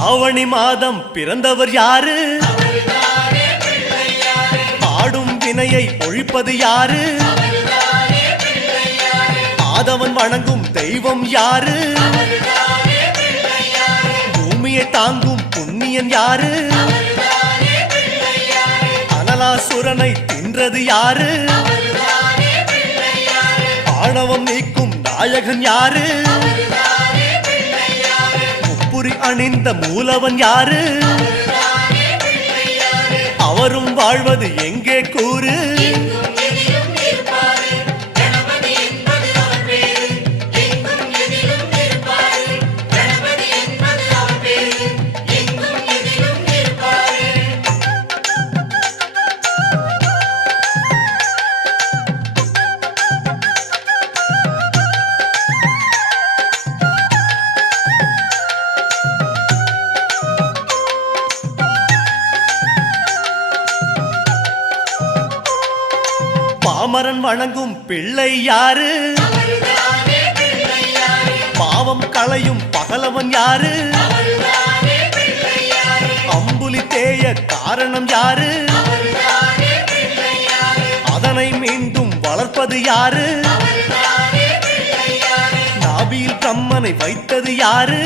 ஆவணி மாதம் பிறந்தவர் யாரு? பாடும் வினையை ஒழிப்பது யாரு? ஆதவன் வணங்கும் தெய்வம் யாரு? பூமியை தாங்கும் புண்ணியன் யாரு? அனலாசுரனை தின்றது யாரு? ஆணவம் நீக்கும் நாயகன் யாரு? முப்புரி அணிந்த மூலவன் யாரு? அவரும் வாழ்வது எங்கே கூறு? பாமரன் வணங்கும் பிள்ளை யாரு? பாவம் களையும் பகலவன் யாரு? அம்புலி தேய காரணம் யாரு? அதனை மீண்டும் வளர்ப்பது யாரு? நாபியில் கம்மனை வைத்தது யாரு?